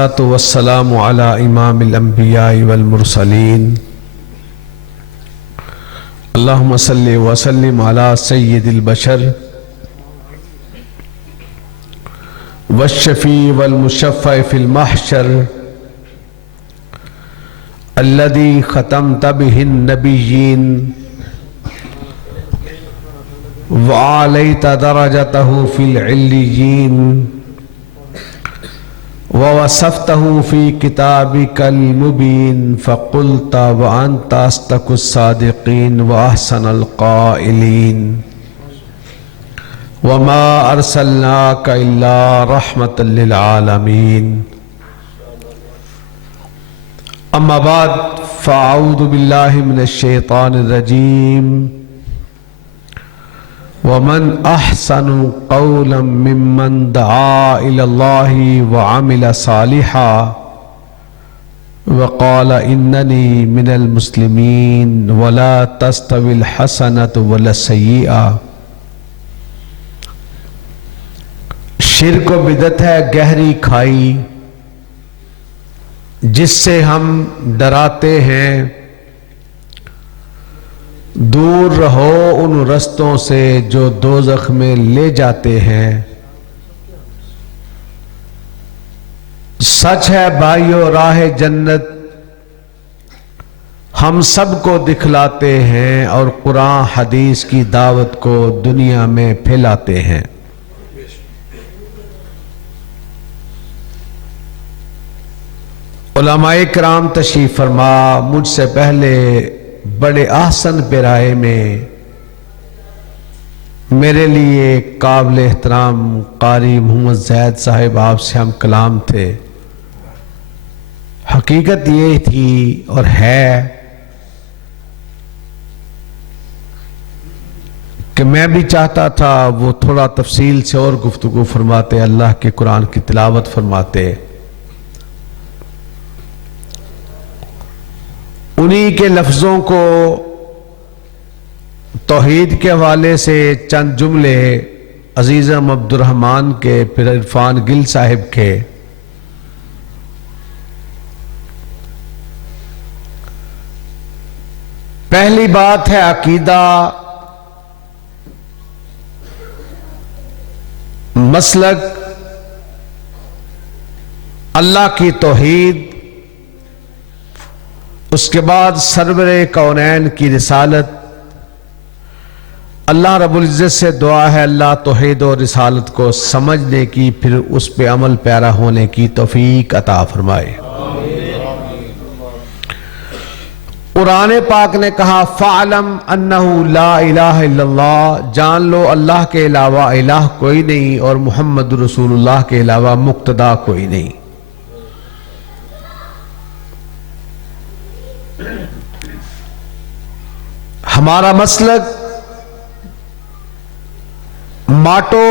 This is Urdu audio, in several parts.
والسلام على امام الانبیاء والمرسلین اللہم صلی وسلم علی سید البشر والشفیع والمشفع فی المحشر الذي ختمت به النبیین وعلیت درجته فی العلیین ووصفته في كتابك المبين فقلت وأنت أصدق الصادقين وأحسن القائلين وما أرسلناك إلا رحمة للعالمين أما بعد فأعوذ بالله من الشيطان الرجيم ومن احسن قولا ممن دعا الى الله وعمل صالحا وقال انني من المسلمين ولا تستوي الحسنة ولا السيئة۔ شرک و بدعت ہے گہری کھائی جس سے ہم ڈراتے ہیں، دور رہو ان رستوں سے جو دوزخ میں لے جاتے ہیں۔ سچ ہے بھائیو راہ جنت ہم سب کو دکھلاتے ہیں اور قرآن حدیث کی دعوت کو دنیا میں پھیلاتے ہیں۔ علماء کرام تشریف فرما مجھ سے پہلے بڑے احسن پیرائے میں میرے لیے قابل احترام قاری محمد زید صاحب آپ سے ہم کلام تھے۔ حقیقت یہ تھی اور ہے کہ میں بھی چاہتا تھا وہ تھوڑا تفصیل سے اور گفتگو فرماتے، اللہ کے قرآن کی تلاوت فرماتے۔ انہی کے لفظوں کو توحید کے حوالے سے چند جملے عزیزم عبد الرحمن کے پھر عرفان گل صاحب کے۔ پہلی بات ہے عقیدہ، مسلک، اللہ کی توحید، اس کے بعد سرور کونین کی رسالت۔ اللہ رب العزت سے دعا ہے اللہ توحید و رسالت کو سمجھنے کی، پھر اس پہ عمل پیرا ہونے کی توفیق عطا فرمائے۔ قرآن پاک نے کہا فَعْلَمْ أَنَّهُ لَا إِلَهَ إِلَّا اللَّهِ، جان لو اللہ کے علاوہ الہ کوئی نہیں اور محمد رسول اللہ کے علاوہ مقتدا کوئی نہیں۔ ہمارا مسلک ماٹو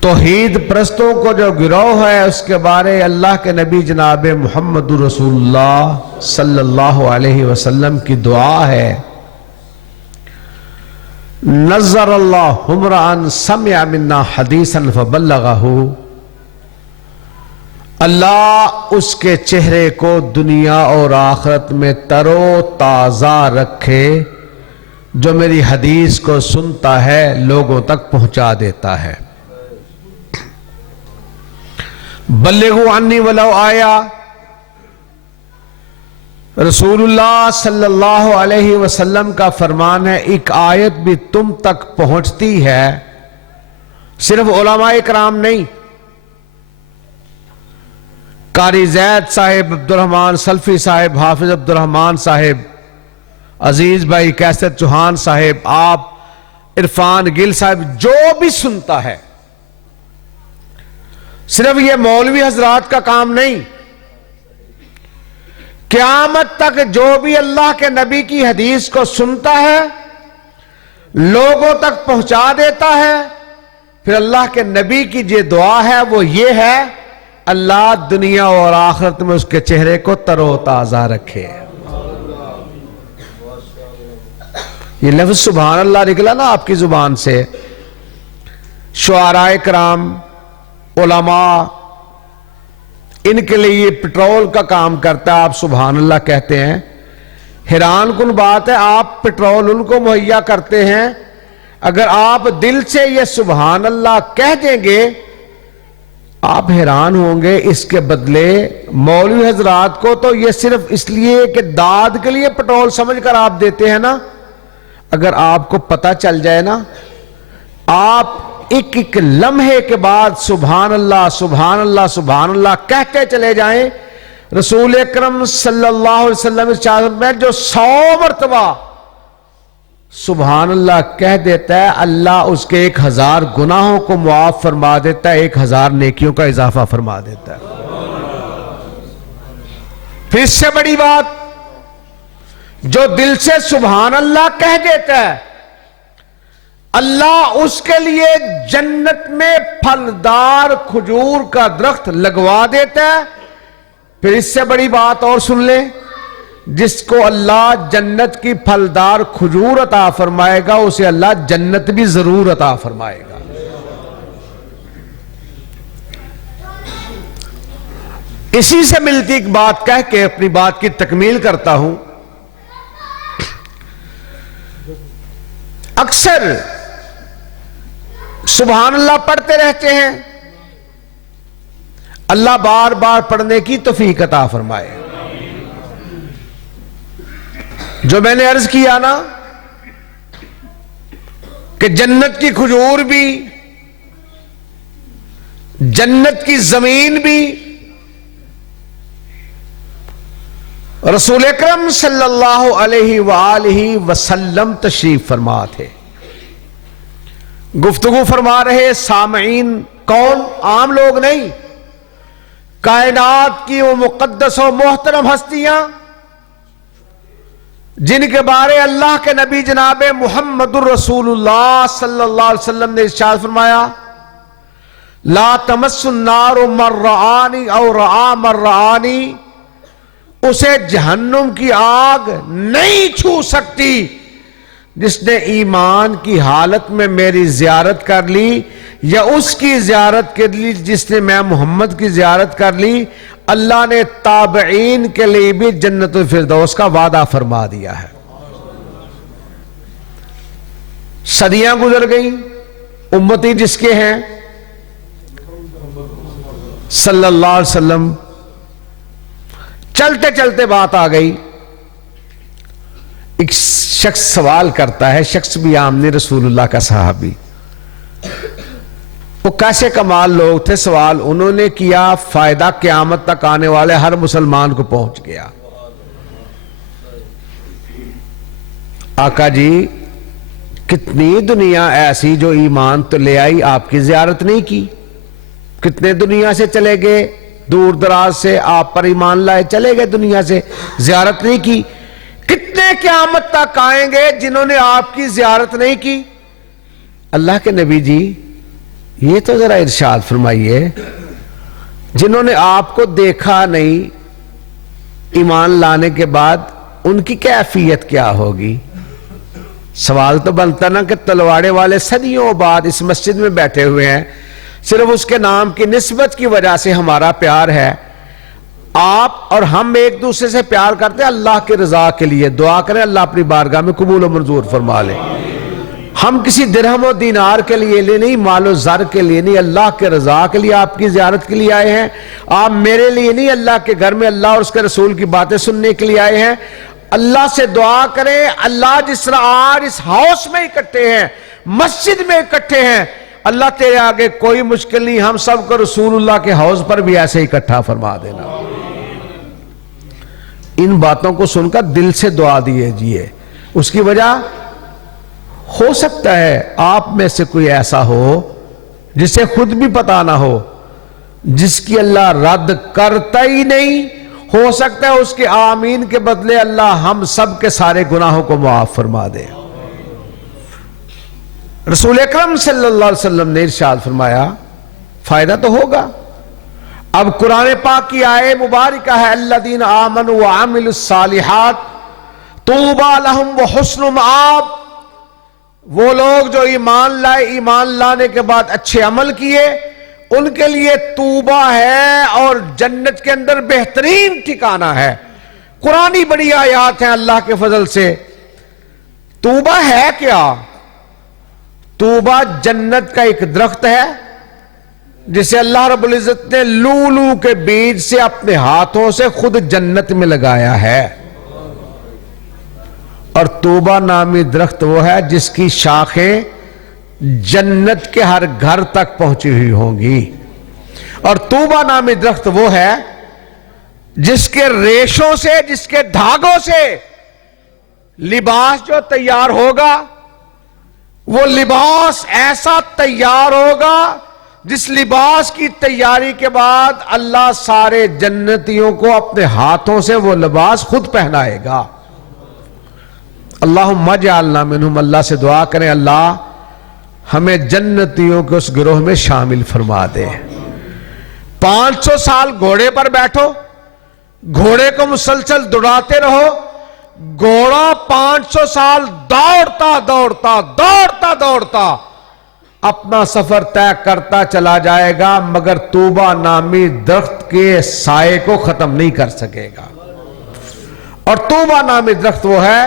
توحید پرستوں کو جو گروہ ہے اس کے بارے اللہ کے نبی جناب محمد رسول اللہ صلی اللہ علیہ وسلم کی دعا ہے، نظر اللہ امرأً سمع منا حدیثا فبلغہ، اللہ اس کے چہرے کو دنیا اور آخرت میں تر و تازہ رکھے جو میری حدیث کو سنتا ہے لوگوں تک پہنچا دیتا ہے۔ بلغوا عنی ولو آیا، رسول اللہ صلی اللہ علیہ وسلم کا فرمان ہے ایک آیت بھی تم تک پہنچتی ہے، صرف علماء کرام نہیں، قاری زید صاحب، عبد الرحمن سلفی صاحب، حافظ عبد الرحمن صاحب، عزیز بھائی کیسر چوہان صاحب، آپ عرفان گل صاحب، جو بھی سنتا ہے، صرف یہ مولوی حضرات کا کام نہیں، قیامت تک جو بھی اللہ کے نبی کی حدیث کو سنتا ہے لوگوں تک پہنچا دیتا ہے، پھر اللہ کے نبی کی جو دعا ہے وہ یہ ہے اللہ دنیا اور آخرت میں اس کے چہرے کو تر و تازہ رکھے۔ یہ لفظ سبحان اللہ نکلا نا آپ کی زبان سے، شعراء کرام علماء، ان کے لیے یہ پٹرول کا کام کرتا ہے. آپ سبحان اللہ کہتے ہیں. حیران کن بات ہے، آپ پٹرول ان کو مہیا کرتے ہیں. اگر آپ دل سے یہ سبحان اللہ کہہ دیں گے، آپ حیران ہوں گے. اس کے بدلے مولوی حضرات کو تو یہ صرف اس لیے کہ داد کے لیے پٹرول سمجھ کر آپ دیتے ہیں نا. اگر آپ کو پتہ چل جائے نا، آپ ایک ایک لمحے کے بعد سبحان اللہ سبحان اللہ سبحان اللہ کہتے چلے جائیں. رسول اکرم صلی اللہ علیہ وسلم میں جو 100 مرتبہ سبحان اللہ کہہ دیتا ہے، اللہ اس کے 1000 گناہوں کو معاف فرما دیتا ہے، 1000 نیکیوں کا اضافہ فرما دیتا ہے. پھر اس سے بڑی بات، جو دل سے سبحان اللہ کہہ دیتا ہے، اللہ اس کے لیے جنت میں پھلدار کھجور کا درخت لگوا دیتا ہے. پھر اس سے بڑی بات اور سن لیں، جس کو اللہ جنت کی پھلدار کھجور عطا فرمائے گا، اسے اللہ جنت بھی ضرور عطا فرمائے گا. اسی سے ملتی ایک بات کہہ کے اپنی بات کی تکمیل کرتا ہوں. اکثر سبحان اللہ پڑھتے رہتے ہیں، اللہ بار بار پڑھنے کی توفیق عطا فرمائے. جو میں نے عرض کیا نا کہ جنت کی کھجور بھی، جنت کی زمین بھی رسول اکرم صلی اللہ علیہ وآلہ وسلم تشریف فرما تھے. گفتگو فرما رہے سامعین کون؟ عام لوگ نہیں، کائنات کی وہ مقدس و محترم ہستیاں جن کے بارے اللہ کے نبی جناب محمد الرسول اللہ صلی اللہ علیہ وسلم نے ارشاد فرمایا، لا تمس النار من رآنی او رآ من رآنی، اسے جہنم کی آگ نہیں چھو سکتی جس نے ایمان کی حالت میں میری زیارت کر لی، یا اس کی زیارت کے لیے جس نے میں محمد کی زیارت کر لی. اللہ نے تابعین کے لیے بھی جنت الفردوس کا وعدہ فرما دیا ہے. صدیاں گزر گئیں، امتی جس کے ہیں صلی اللہ علیہ وسلم، چلتے چلتے بات آ گئی. ایک شخص سوال کرتا ہے، شخص بھی عام رسول اللہ کا صحابی. وہ کیسے کمال لوگ تھے، سوال انہوں نے کیا، فائدہ قیامت تک آنے والے ہر مسلمان کو پہنچ گیا. آقا جی کتنی دنیا ایسی جو ایمان تو لے آئی، آپ کی زیارت نہیں کی. کتنے دنیا سے چلے گئے، دور دراز سے آپ پر ایمان لائے چلے گئے، دنیا سے زیارت نہیں کی. کتنے قیامت تک آئیں گے جنہوں نے آپ کی زیارت نہیں کی. اللہ کے نبی جی یہ تو ذرا ارشاد فرمائیے، جنہوں نے آپ کو دیکھا نہیں ایمان لانے کے بعد ان کی کیفیت کیا ہوگی؟ سوال تو بنتا نا کہ تلواڑے والے صدیوں بعد اس مسجد میں بیٹھے ہوئے ہیں، صرف اس کے نام کی نسبت کی وجہ سے ہمارا پیار ہے. آپ اور ہم ایک دوسرے سے پیار کرتے ہیں اللہ کی رضا کے لیے. دعا کریں اللہ اپنی بارگاہ میں قبول و منظور فرما لے. ہم کسی درہم و دینار کے لیے نہیں، مال و زر کے لیے نہیں، اللہ کے رضا کے لیے آپ کی زیارت کے لیے آئے ہیں. آپ میرے لیے نہیں، اللہ کے گھر میں اللہ اور اس کے رسول کی باتیں سننے کے لیے آئے ہیں. اللہ سے دعا کریں، اللہ جس طرح آج اس ہاؤس میں اکٹھے ہیں، مسجد میں اکٹھے ہیں، اللہ تیرے آگے کوئی مشکل نہیں، ہم سب کو رسول اللہ کے حوض پر بھی ایسے اکٹھا فرما دینا. ان باتوں کو سن کر دل سے دعا دیجیے. اس کی وجہ ہو سکتا ہے آپ میں سے کوئی ایسا ہو جسے خود بھی پتا نہ ہو، جس کی اللہ رد کرتا ہی نہیں. ہو سکتا ہے اس کے آمین کے بدلے اللہ ہم سب کے سارے گناہوں کو معاف فرما دے. رسول اکرم صلی اللہ علیہ وسلم نے ارشاد فرمایا فائدہ تو ہوگا. اب قرآن پاک کی آیت مبارکہ ہے الذین آمنوا وعملوا الصالحات طوبی لہم وحسن مآب. وہ لوگ جو ایمان لائے، ایمان لانے کے بعد اچھے عمل کیے، ان کے لیے توبہ ہے اور جنت کے اندر بہترین ٹھکانہ ہے۔ قرآنی بڑی آیات ہیں اللہ کے فضل سے۔ توبہ ہے کیا؟ توبہ جنت کا ایک درخت ہے جسے اللہ رب العزت نے لولو کے بیج سے اپنے ہاتھوں سے خود جنت میں لگایا ہے، اور توبہ نامی درخت وہ ہے جس کی شاخیں جنت کے ہر گھر تک پہنچی ہوئی ہوں گی، اور توبہ نامی درخت وہ ہے جس کے ریشوں سے، جس کے دھاگوں سے لباس جو تیار ہوگا، وہ لباس ایسا تیار ہوگا جس لباس کی تیاری کے بعد اللہ سارے جنتیوں کو اپنے ہاتھوں سے وہ لباس خود پہنائے گا۔ اللہم اجعلنا منہم، اللہ سے دعا کریں اللہ ہمیں جنتیوں کے اس گروہ میں شامل فرما دے۔ 500 سال گھوڑے پر بیٹھو، گھوڑے کو مسلسل دوڑاتے رہو، گھوڑا 500 سال دوڑتا دوڑتا دوڑتا دوڑتا اپنا سفر طے کرتا چلا جائے گا، مگر توبہ نامی درخت کے سائے کو ختم نہیں کر سکے گا۔ اور توبہ نامی درخت وہ ہے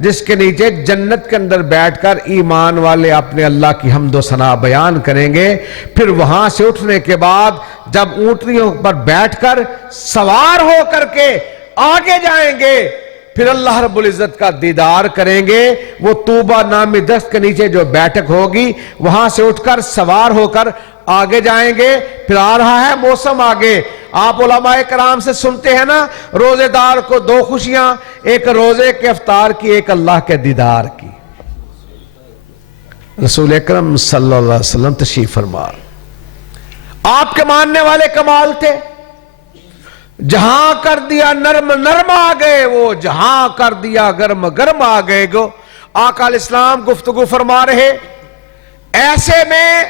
جس کے نیچے جنت کے اندر بیٹھ کر ایمان والے اپنے اللہ کی حمد و ثنا بیان کریں گے۔ پھر وہاں سے اٹھنے کے بعد جب اونٹنیوں پر بیٹھ کر سوار ہو کر کے آگے جائیں گے، پھر اللہ رب العزت کا دیدار کریں گے۔ وہ توبہ نامی درخت کے نیچے جو بیٹھک ہوگی، وہاں سے اٹھ کر سوار ہو کر آگے جائیں گے۔ پھر آ رہا ہے موسم آگے، آپ علماء کرام سے سنتے ہیں نا، روزے دار کو 2 خوشیاں، ایک روزے کے افطار کی، ایک اللہ کے دیدار کی۔ رسول اکرم صلی اللہ علیہ وسلم تشریف فرما، آپ کے ماننے والے کمال تھے، جہاں کر دیا نرم نرم آ گئے وہ، جہاں کر دیا گرم گرم آ گئے گو۔ آقا علیہ السلام گفتگو فرما رہے، ایسے میں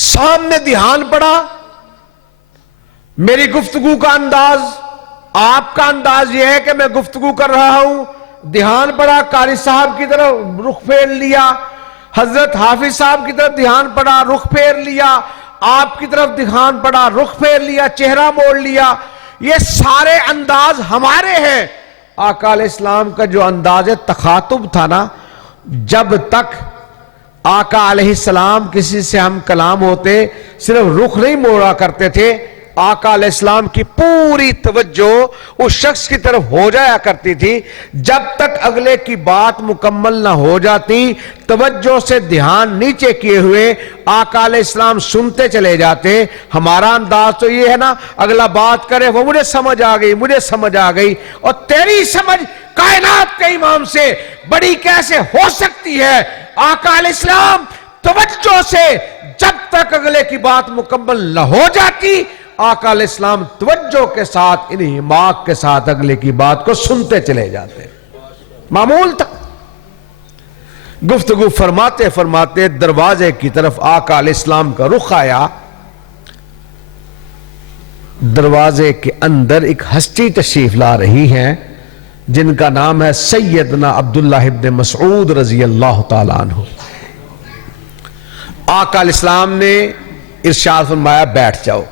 سامنے دھیان پڑا، میری گفتگو کا انداز، آپ کا انداز یہ ہے کہ میں گفتگو کر رہا ہوں، دھیان پڑا، قاری صاحب کی طرف رخ پھیر لیا، حضرت حافظ صاحب کی طرف دھیان پڑا، رخ پھیر لیا، آپ کی طرف دھیان پڑا، رخ پھیر لیا، چہرہ موڑ لیا۔ یہ سارے انداز ہمارے ہیں۔ آقا علیہ السلام کا جو انداز تخاطب تھا نا، جب تک آقا علیہ السلام کسی سے ہم کلام ہوتے صرف رخ نہیں موڑا کرتے تھے، آقا علیہ السلام کی پوری توجہ اس شخص کی طرف ہو جایا کرتی تھی۔ جب تک اگلے کی بات مکمل نہ ہو جاتی، توجہ سے دھیان نیچے کیے ہوئے آقا علیہ السلام سنتے چلے جاتے۔ ہمارا انداز تو یہ ہے نا، اگلا بات کرے وہ مجھے سمجھ آ گئی، مجھے سمجھ آ گئی، اور تیری سمجھ کائنات کے امام سے بڑی کیسے ہو سکتی ہے؟ آقا علیہ السلام توجہ سے جب تک اگلے کی بات مکمل نہ ہو جاتی، آقا علیہ السلام توجہ کے ساتھ انہماک کے ساتھ اگلے کی بات کو سنتے چلے جاتے۔ معمول تک گفتگو فرماتے فرماتے دروازے کی طرف آقا علیہ السلام کا رخ آیا۔ دروازے کے اندر ایک ہستی تشریف لا رہی ہیں جن کا نام ہے سیدنا عبداللہ ابن مسعود رضی اللہ تعالیٰ عنہ۔ آقا علیہ السلام نے ارشاد فرمایا بیٹھ جاؤ،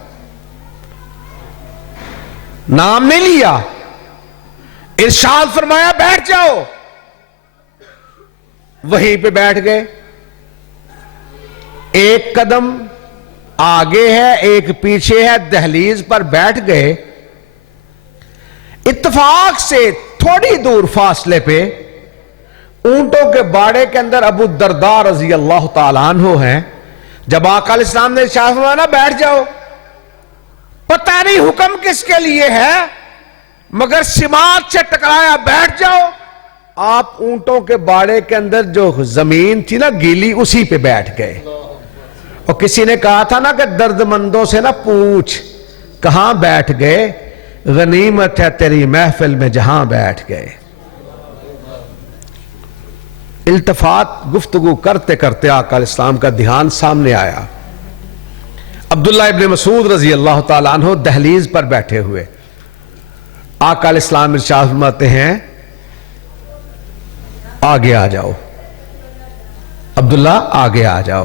نام نہیں لیا، ارشاد فرمایا بیٹھ جاؤ، وہیں پہ بیٹھ گئے۔ ایک قدم آگے ہے ایک پیچھے ہے، دہلیز پر بیٹھ گئے۔ اتفاق سے تھوڑی دور فاصلے پہ اونٹوں کے باڑے کے اندر ابو الدرداء رضی اللہ تعالیٰ عنہ ہیں۔ جب آقا علیہ السلام نے ارشاد فرمایا بیٹھ جاؤ، پتہ نہیں حکم کس کے لیے ہے، مگر سماعت سے ٹکرایا بیٹھ جاؤ۔ آپ اونٹوں کے باڑے کے اندر جو زمین تھی نا گیلی، اسی پہ بیٹھ گئے۔ اور کسی نے کہا تھا نا کہ درد مندوں سے نہ پوچھ کہاں بیٹھ گئے، غنیمت ہے تیری محفل میں جہاں بیٹھ گئے۔ التفات گفتگو کرتے کرتے آقا علیہ السلام کا دھیان سامنے آیا۔ عبداللہ ابن مسعود رضی اللہ تعالیٰ عنہ دہلیز پر بیٹھے ہوئے۔ آقا علیہ السلام ارشاد فرماتے ہیں آگے آ جاؤ، عبداللہ آگے آ جاؤ۔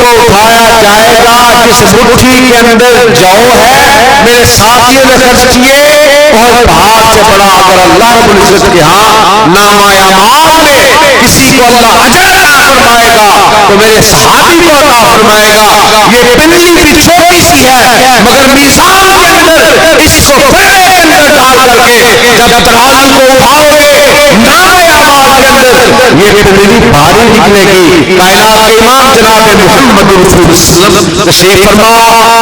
کو اٹھایا جائے گا. جس مٹھی کے اندر جو ہے میرے ساتھیوں نے خرچ کیے اور پہاڑ سے بڑا اگر اللہ رب العزت کے ہاں نامہ اعمال میں کسی کو اللہ اجر عطا فرمائے گا تو میرے صحابی کو عطا فرمائے گا. یہ پنجی بھی چھوٹی سی ہے مگر میزان کے اندر اس کو پہلے کے اندر ڈال کر کے جب ترازو کو اٹھاؤ گے نامہ اعمال کے اندر یہ پنجی بھاری نکلے گی. کائنات کے امام جناب محمد رسول اللہ صلی اللہ علیہ وسلم تشریف فرما.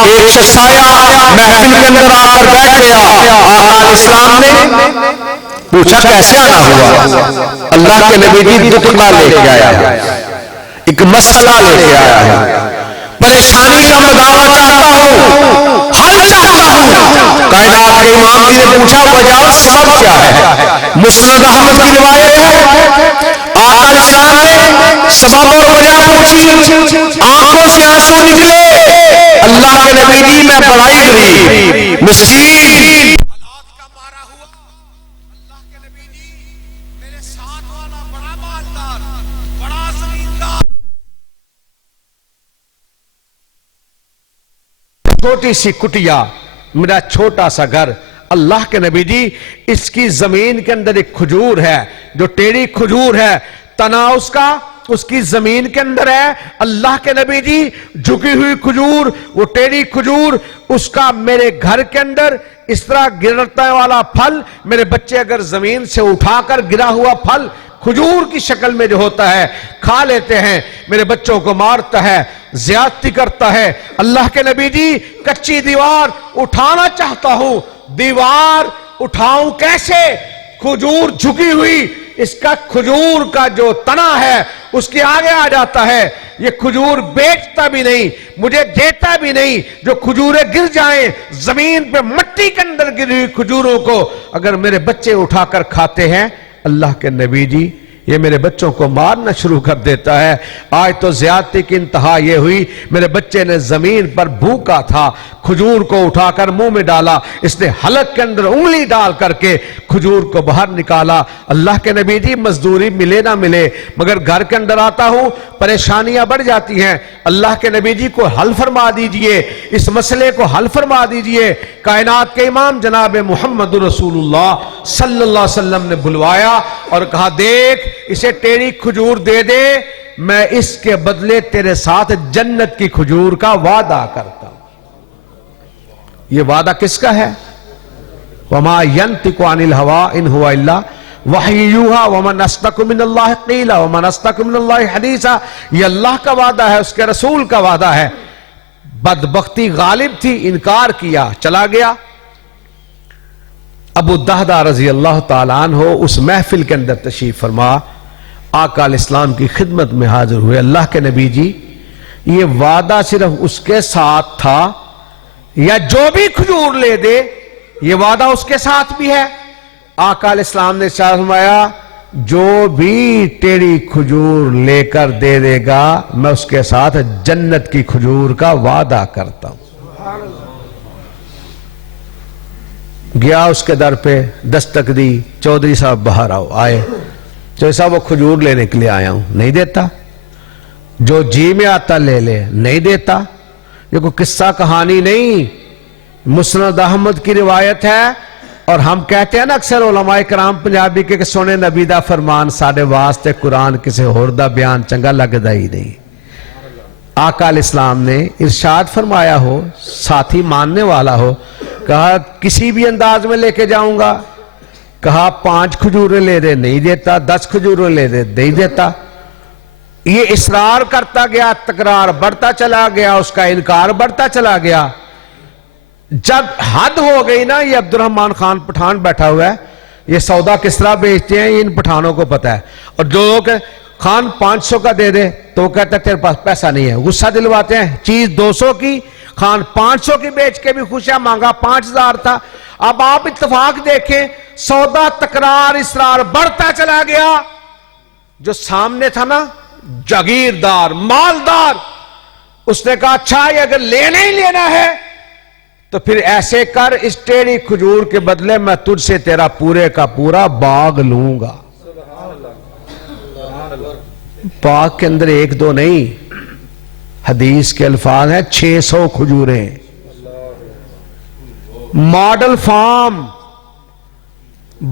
ایک شخص آیا محفل کے اندر آ کر بیٹھ گیا. آقا اسلام نے پوچھا کیسے آنا ہوا؟ اللہ کے نبی جی دکھ کا لے کے آیا ہے, ایک مسئلہ لے کے آیا ہے, پریشانی کا مداوع چاہتا ہوں, حل چاہتا ہوں. کائنات کے امام جی نے پوچھا وجہ سبب کیا ہے؟ مسند احمد کی روایت ہے آقا اسلام نے سبب اور وجہ پوچھی, آنکھوں سے آنسو نکلے. اللہ کے نبی جی میں بڑائی غریب مسکین حالات کا مارا ہوا. اللہ کے نبی جی میرے ساتھ والا بڑا مالدار, بڑا زمیندار. چھوٹی سی کٹیا, میرا چھوٹا سا گھر. اللہ کے نبی جی اس کی زمین کے اندر ایک کھجور ہے جو ٹیڑھی کھجور ہے, تنا اس کی زمین کے اندر ہے. اللہ کے نبی جی جھکی ہوئی کھجور, وہ ٹیڑھی کھجور, اس کا میرے گھر کے اندر اس طرح گرتا والا پھل. میرے بچے اگر زمین سے اٹھا کر گرا ہوا پھل کھجور کی شکل میں جو ہوتا ہے کھا لیتے ہیں. میرے بچوں کو مارتا ہے, زیادتی کرتا ہے. اللہ کے نبی جی کچی دیوار اٹھانا چاہتا ہوں, دیوار اٹھاؤں کیسے؟ کھجور جھکی ہوئی, اس کا کھجور کا جو تنا ہے اس کے آگے آ جاتا ہے. یہ کھجور بیچتا بھی نہیں, مجھے دیتا بھی نہیں. جو کھجوریں گر جائیں زمین پہ مٹی کے اندر گری ہوئی کھجوروں کو اگر میرے بچے اٹھا کر کھاتے ہیں, اللہ کے نبی جی یہ میرے بچوں کو مارنا شروع کر دیتا ہے. آج تو زیادتی کی انتہا یہ ہوئی, میرے بچے نے زمین پر بھوکا تھا, کھجور کو اٹھا کر منہ میں ڈالا, اس نے حلق کے اندر انگلی ڈال کر کے کھجور کو باہر نکالا. اللہ کے نبی جی مزدوری ملے نہ ملے مگر گھر کے اندر آتا ہوں پریشانیاں بڑھ جاتی ہیں. اللہ کے نبی جی کو حل فرما دیجئے, اس مسئلے کو حل فرما دیجئے. کائنات کے امام جناب محمد رسول اللہ صلی اللہ علیہ وسلم نے بلوایا اور کہا دیکھ اسے ٹیڑھی کھجور دے دے, میں اس کے بدلے تیرے ساتھ جنت کی کھجور کا وعدہ کرتا ہوں. یہ وعدہ کس کا ہے؟ وَمَا يَنْتِقُ عَنِ الْهَوَىٰ إِنْ هُوَ إِلَّا وَحْيٌ يُوحَىٰ وَمَنْ أَصْدَقُ مِنَ اللَّهِ قِيلًا وَمَنْ أَصْدَقُ مِنَ اللَّهِ حَدِيثًا. یہ اللہ کا وعدہ ہے, اس کے رسول کا وعدہ ہے. بدبختی غالب تھی, انکار کیا, چلا گیا. ابو الدہدہ رضی اللہ تعالیٰ عنہ اس محفل کے اندر تشریف فرما, آقا علیہ السلام کی خدمت میں حاضر ہوئے. اللہ کے نبی جی یہ وعدہ صرف اس کے ساتھ تھا یا جو بھی کھجور لے دے یہ وعدہ اس کے ساتھ بھی ہے؟ آقا علیہ السلام نے فرمایا جو بھی ٹیڑھی کھجور لے کر دے دے گا میں اس کے ساتھ جنت کی کھجور کا وعدہ کرتا ہوں. گیا اس کے در پہ, دستک دی, چودھری صاحب باہر آؤ. آئے, چودھری صاحب وہ کھجور لینے کے لیے آیا ہوں. نہیں دیتا, جو جی میں آتا لے لے. نہیں دیتا. یہ کوئی قصہ کہانی نہیں, مسند احمد کی روایت ہے. اور ہم کہتے ہیں نا اکثر علماء کرام پنجابی کے کہ سونے نبی دا فرمان ساڑھے واسطے قرآن کسے اور دا بیان چنگا لگدا ہی نہیں. آقا علیہ السلام نے ارشاد فرمایا ہو, ساتھی ماننے والا ہو, کہا کسی بھی انداز میں لے کے جاؤں گا. کہا 5 کھجوریں لے دے, نہیں دیتا. 10 کھجوریں لے دے, نہیں دیتا. یہ اصرار کرتا گیا, تکرار بڑھتا چلا گیا, اس کا انکار بڑھتا چلا گیا. جب حد ہو گئی نا, یہ عبد الرحمن خان پٹھان بیٹھا ہوا ہے, یہ سودا کس طرح بیچتے ہیں ان پٹھانوں کو پتا ہے. اور جو لوگ خان 500 کا دے دے تو وہ کہتا ہے تیرے پاس پیسہ نہیں ہے, غصہ دلواتے ہیں. چیز 200 کی, خان 500 کی بیچ کے بھی خوش ہے, مانگا 5000 تھا. اب آپ اتفاق دیکھیں, سودا تکرار اصرار بڑھتا چلا گیا. جو سامنے تھا نا جاگیردار مالدار, اس نے کہا اچھا یہ اگر لینا ہی لینا ہے تو پھر ایسے کر, اس ٹیڑھی کھجور کے بدلے میں تجھ سے تیرا پورے کا پورا باغ لوں گا. باغ کے اندر ایک دو نہیں، حدیث کے الفاظ ہیں 600 کھجوریں، ماڈل فارم،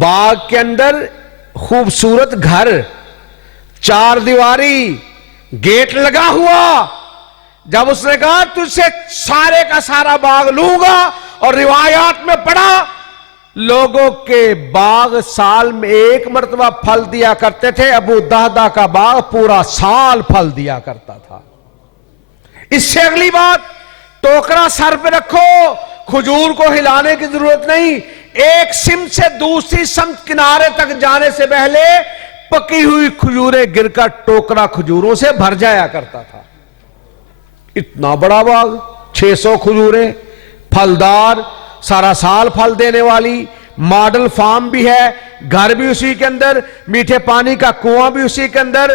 باغ کے اندر خوبصورت گھر، 4 دیواری، گیٹ لگا ہوا۔ جب اس نے کہا تجھ سے سارے کا سارا باغ لوں گا، اور روایات میں پڑھا لوگوں کے باغ سال میں 1 مرتبہ پھل دیا کرتے تھے، ابو دہدہ کا باغ پورا سال پھل دیا کرتا تھا۔ اس سے اگلی بات، ٹوکرا سر پہ رکھو، کھجور کو ہلانے کی ضرورت نہیں، ایک سمت سے دوسری سمت کنارے تک جانے سے پہلے پکی ہوئی کھجوریں گر کر ٹوکرا کھجوروں سے بھر جایا کرتا تھا۔ اتنا بڑا باغ، 600 کھجوریں، پھلدار، سارا سال پھل دینے والی، ماڈل فارم بھی ہے، گھر بھی اسی کے اندر، میٹھے پانی کا کنواں بھی اسی کے اندر۔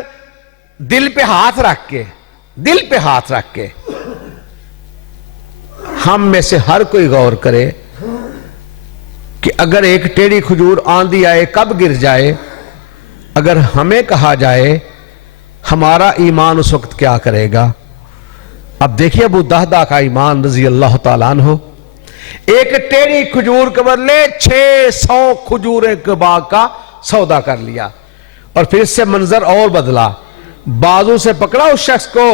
دل پہ ہاتھ رکھ کے ہم میں سے ہر کوئی غور کرے کہ اگر ایک ٹیڑھی کھجور آندھی آئے کب گر جائے، اگر ہمیں کہا جائے ہمارا ایمان اس وقت کیا کرے گا؟ اب دیکھیے ابو دہدہ کا ایمان رضی اللہ تعالیٰ عنہ، ایک ٹیڑھی کھجور کے بدلے 600 کھجوریں کے باغ کا سودا کر لیا، اور پھر اس سے منظر اور بدلا، بازو سے پکڑا اس شخص کو،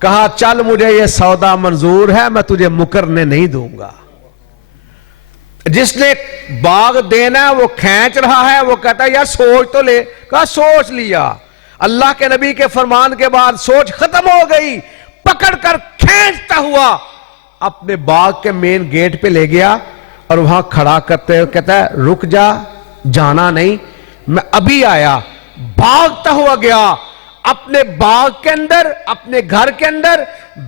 کہا چل مجھے یہ سودا منظور ہے، میں تجھے مکرنے نہیں دوں گا۔ جس نے باغ دینا ہے وہ کھینچ رہا ہے، وہ کہتا ہے یار سوچ تو لے، کہا سوچ لیا، اللہ کے نبی کے فرمان کے بعد سوچ ختم ہو گئی، پکڑ کر کھینچتا ہوا اپنے باغ کے مین گیٹ پہ لے گیا، اور وہاں کھڑا کرتے ہوئے کہتا ہے رک جا، جانا نہیں، میں ابھی آیا۔ بھاگتا ہوا گیا اپنے باغ کے اندر، اپنے گھر کے اندر،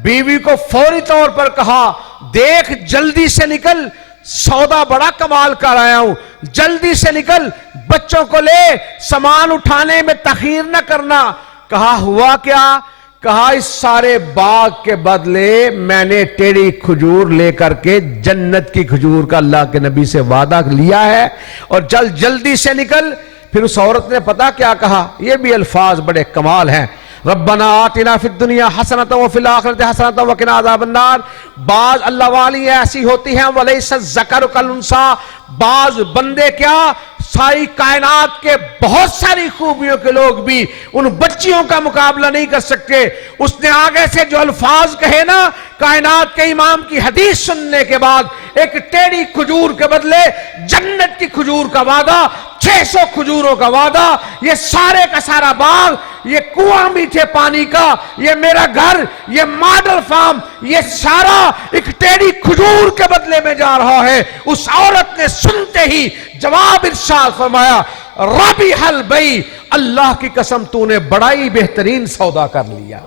بیوی کو فوری طور پر کہا دیکھ جلدی سے نکل، سودا بڑا کمال کر آیا ہوں، جلدی سے نکل، بچوں کو لے، سامان اٹھانے میں تاخیر نہ کرنا۔ کہا ہوا کیا؟ کہا اس سارے باغ کے بدلے میں نے ٹیڑھی کھجور لے کر کے جنت کی کھجور کا اللہ کے نبی سے وعدہ لیا ہے، اور جلدی سے نکل۔ پھر اس عورت نے پتا کیا کہا؟ یہ بھی الفاظ بڑے کمال ہیں، ربنا آتنا فی الدنیا حسنۃ وفی الآخرۃ حسنۃ وقنا عذاب النار۔ بعض اللہ والی ایسی ہوتی ہیں ولیس الذکر کالانثیٰ، بعض بندے کیا ساری کائنات کے بہت ساری خوبیوں کے لوگ بھی ان بچیوں کا مقابلہ نہیں کر سکتے۔ اس نے آگے سے جو الفاظ کہے نا، کائنات کے امام کی حدیث سننے کے بعد ایک ٹیڑھی کھجور کے بدلے جنت کی کھجور کا وعدہ، 600 کھجوروں کا وعدہ، یہ سارے کا سارا باغ، یہ کنواں میٹھے پانی کا، یہ میرا گھر، یہ ماڈل فارم، یہ سارا ایک ٹیڑھی کھجور کے بدلے میں جا رہا ہے۔ اس عورت نے سنتے ہی جواب ارشاد فرمایا ربیح البیع، اللہ کی قسم تو نے بڑا ہی بہترین سودا کر لیا۔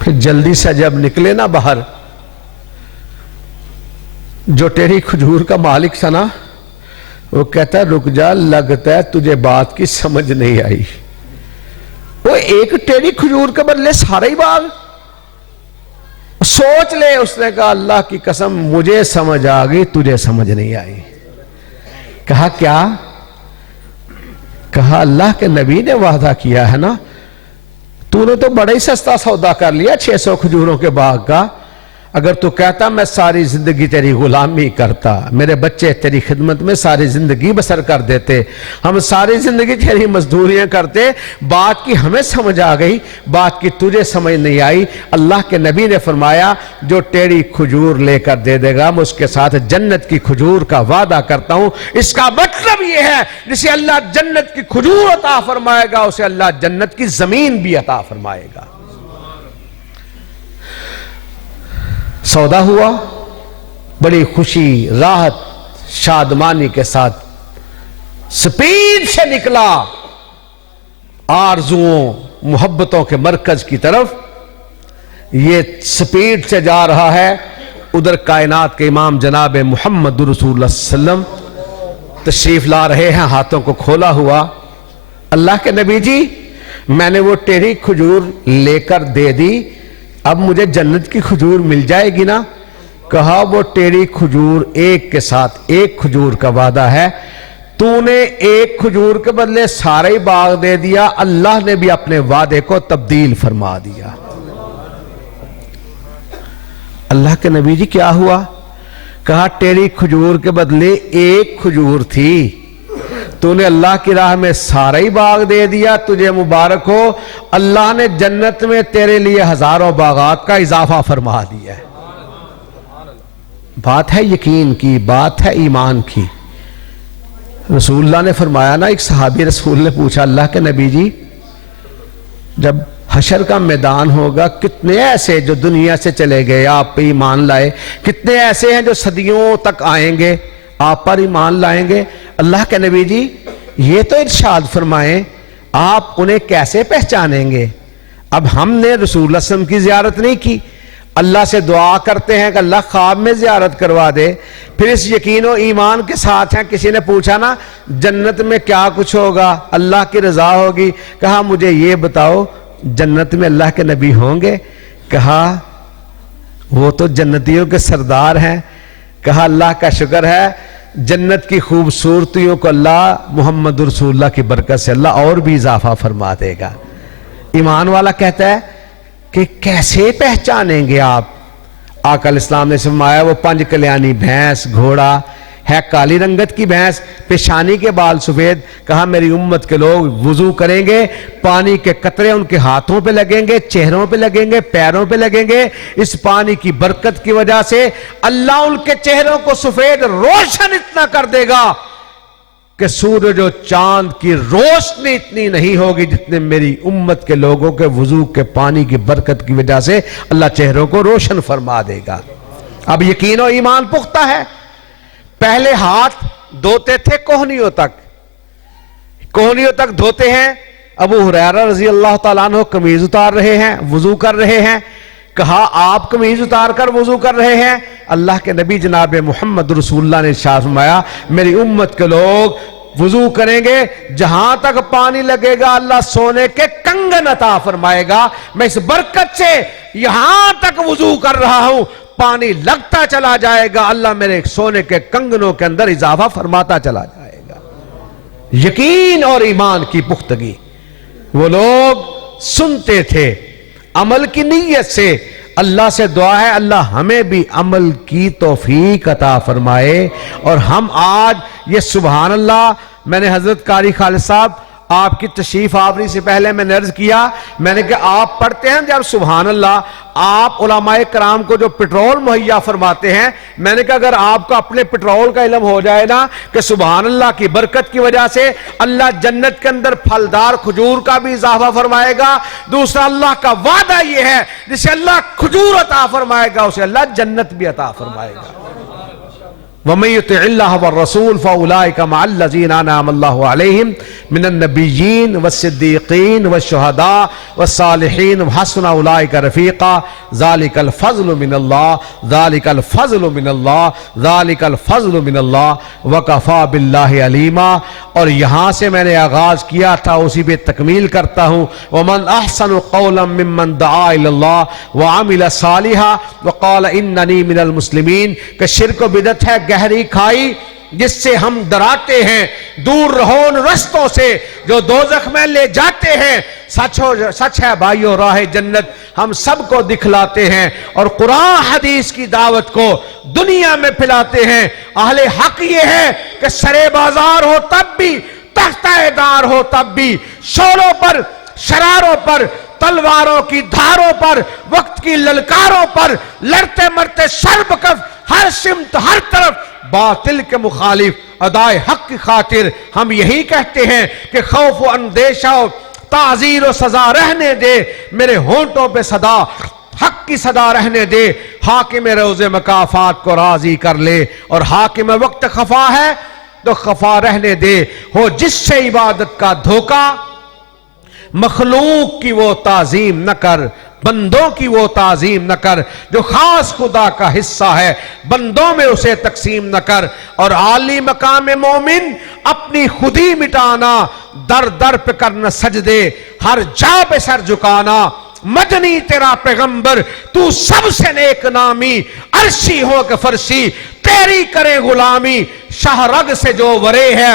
پھر جلدی سے جب نکلے نا باہر، جو ٹیڑھی کھجور کا مالک تھا نا، وہ کہتا ہے رک جا، لگتا ہے تجھے بات کی سمجھ نہیں آئی۔ وہ ایک ٹیڑھی کھجور کے بدلے سارا ہی باغ، سوچ لے۔ اس نے کہا اللہ کی قسم مجھے سمجھ آ گئی، تجھے سمجھ نہیں آئی۔ کہا کیا؟ کہا اللہ کے نبی نے وعدہ کیا ہے نا، تو نے تو بڑا ہی سستا سودا کر لیا 600 کھجوروں کے باغ کا۔ اگر تو کہتا میں ساری زندگی تیری غلامی کرتا، میرے بچے تیری خدمت میں ساری زندگی بسر کر دیتے، ہم ساری زندگی تیری مزدوریاں کرتے، بات کی ہمیں سمجھ آ گئی، بات کی تجھے سمجھ نہیں آئی۔ اللہ کے نبی نے فرمایا جو ٹیڑھی کھجور لے کر دے دے گا میں اس کے ساتھ جنت کی کھجور کا وعدہ کرتا ہوں۔ اس کا مطلب یہ ہے جسے اللہ جنت کی کھجور عطا فرمائے گا اسے اللہ جنت کی زمین بھی عطا فرمائے گا۔ سودا ہوا، بڑی خوشی، راحت، شادمانی کے ساتھ سپیڈ سے نکلا آرزوؤں محبتوں کے مرکز کی طرف۔ یہ سپیڈ سے جا رہا ہے، ادھر کائنات کے امام جناب محمد رسول اللہ صلی اللہ علیہ وسلم تشریف لا رہے ہیں، ہاتھوں کو کھولا ہوا۔ اللہ کے نبی جی میں نے وہ ٹیڑھی کھجور لے کر دے دی، اب مجھے جنت کی کھجور مل جائے گی نا؟ کہا وہ ٹیڑھی کھجور ایک کے ساتھ ایک کھجور کا وعدہ ہے، تو نے ایک کھجور کے بدلے سارا ہی باغ دے دیا، اللہ نے بھی اپنے وعدے کو تبدیل فرما دیا۔ اللہ کے نبی جی کیا ہوا؟ کہا تیری کھجور کے بدلے ایک کھجور تھی، تو نے اللہ کی راہ میں سارا ہی باغ دے دیا، تجھے مبارک ہو، اللہ نے جنت میں تیرے لیے ہزاروں باغات کا اضافہ فرما دیا ہے۔ بات ہے یقین کی، بات ہے ایمان کی۔ رسول اللہ نے فرمایا نا، ایک صحابی رسول نے پوچھا اللہ کے نبی جی جب حشر کا میدان ہوگا کتنے ایسے جو دنیا سے چلے گئے آپ پہ ایمان لائے، کتنے ایسے ہیں جو صدیوں تک آئیں گے آپ پر ایمان لائیں گے؟ اللہ کے نبی جی یہ تو ارشاد فرمائیں آپ انہیں کیسے پہچانیں گے؟ اب ہم نے رسول اللہ صلی اللہ علیہ وسلم کی زیارت نہیں کی، اللہ سے دعا کرتے ہیں کہ اللہ خواب میں زیارت کروا دے، پھر اس یقین و ایمان کے ساتھ ہیں۔ کسی نے پوچھا نا جنت میں کیا کچھ ہوگا، اللہ کی رضا ہوگی، کہا مجھے یہ بتاؤ جنت میں اللہ کے نبی ہوں گے؟ کہا وہ تو جنتیوں کے سردار ہیں۔ کہا اللہ کا شکر ہے جنت کی خوبصورتیوں کو اللہ محمد رسول اللہ کی برکت سے اللہ اور بھی اضافہ فرما دے گا۔ ایمان والا کہتا ہے کہ کیسے پہچانیں گے آپ؟ آقا علیہ السلام نے فرمایا وہ 5 کلیانی بھینس، گھوڑا ہے کالی رنگت کی بھینس، پیشانی کے بال سفید۔ کہا میری امت کے لوگ وضو کریں گے، پانی کے قطرے ان کے ہاتھوں پہ لگیں گے، چہروں پہ لگیں گے، پیروں پہ لگیں گے، اس پانی کی برکت کی وجہ سے اللہ ان کے چہروں کو سفید روشن اتنا کر دے گا کہ سورج و چاند کی روشنی اتنی نہیں ہوگی جتنے میری امت کے لوگوں کے وضو کے پانی کی برکت کی وجہ سے اللہ چہروں کو روشن فرما دے گا۔ اب یقین و ایمان پختہ ہے۔ پہلے ہاتھ دھوتے تھے کوہنیوں تک دھوتے ہیں۔ ابو ہریرہ رضی اللہ تعالیٰ عنہ قمیض اتار رہے ہیں، وضو کر رہے ہیں۔ کہا آپ قمیض اتار کر وضو کر رہے ہیں؟ اللہ کے نبی جناب محمد رسول اللہ نے ارشاد فرمایا میری امت کے لوگ وضو کریں گے، جہاں تک پانی لگے گا اللہ سونے کے کنگن عطا فرمائے گا۔ میں اس برکت سے یہاں تک وضو کر رہا ہوں، پانی لگتا چلا جائے گا، اللہ میرے سونے کے کنگنوں کے اندر اضافہ فرماتا چلا جائے گا۔ یقین اور ایمان کی پختگی۔ وہ لوگ سنتے تھے عمل کی نیت سے۔ اللہ سے دعا ہے اللہ ہمیں بھی عمل کی توفیق عطا فرمائے۔ اور ہم آج یہ سبحان اللہ، میں نے حضرت قاری خالد صاحب آپ کی تشریف آوری سے پہلے میں نے عرض کیا، میں نے کہا آپ پڑھتے ہیں جب سبحان اللہ، آپ علماء کرام کو جو پٹرول مہیا فرماتے ہیں، میں نے کہا اگر آپ کو اپنے پٹرول کا علم ہو جائے نا کہ سبحان اللہ کی برکت کی وجہ سے اللہ جنت کے اندر پھلدار کھجور کا بھی اضافہ فرمائے گا۔ دوسرا اللہ کا وعدہ یہ ہے جسے اللہ کھجور عطا فرمائے گا اسے اللہ جنت بھی عطا فرمائے گا۔ وَمَن يُطِعِ اللَّهَ وَالرَّسُولَ فَأُولَٰئِكَ مَعَ الَّذِينَ أَنْعَمَ اللَّهُ عَلَيْهِم مِّنَ النَّبِيِّينَ وَالصِّدِّيقِينَ وَالشُّهَدَاءِ وَالصَّالِحِينَ وَحَسُنَ أُولَٰئِكَ رَفِيقًا ذَلِكَ الْفَضْلُ مِنَ اللَّهِ ذَلِكَ الْفَضْلُ مِنَ اللَّهِ ذَلِكَ الْفَضْلُ مِنَ اللَّهِ وَكَفَىٰ بِاللَّهِ عَلِيمًا۔ اور یہاں سے میں نے آغاز کیا تھا، اسی پہ تکمیل کرتا ہوں۔ وَمَنْ أَحْسَنُ قَوْلًا مِّمَّنْ دَعَا إِلَى اللَّهِ وَعَمِلَ صَالِحًا وَقَالَ إِنَّنِي مِنَ الْمُسْلِمِينَ کہ شرک و بدعت ہے گہری کھائی جس سے ہم ڈراتے ہیں، دور رہو ان رستوں سے جو دوزخ میں لے جاتے ہیں۔ سچ ہے بھائیو راہ جنت ہم سب کو دکھلاتے ہیں اور قرآن حدیث کی دعوت کو دنیا میں پھیلاتے ہیں۔ اہل حق یہ ہے کہ سرے بازار ہو تب بھی، تختہ دار ہو تب بھی، شولوں پر، شراروں پر، تلواروں کی دھاروں پر، وقت کی للکاروں پر لڑتے مرتے سر بکف، ہر سمت ہر طرف باطل کے مخالف ادائے حق کی خاطر ہم یہی کہتے ہیں کہ خوف و اندیشہ و تعزیر و سزا رہنے دے، میرے ہونٹوں پہ صدا حق کی صدا رہنے دے، حاکم روز مکافات کو راضی کر لے، اور حاکم وقت خفا ہے تو خفا رہنے دے۔ ہو جس سے عبادت کا دھوکہ، مخلوق کی وہ تعظیم نہ کر، بندوں کی وہ تعظیم نہ کر، جو خاص خدا کا حصہ ہے بندوں میں اسے تقسیم نہ کر۔ اور عالی مقام مومن اپنی خودی مٹانا، در در پہ کرنا سجدے، ہر جا پہ سر جھکانا، مدنی تیرا پیغمبر تو سب سے نیک نامی، عرشی ہو کہ فرشی تیری کرے غلامی، شاہ رگ سے جو ورے ہے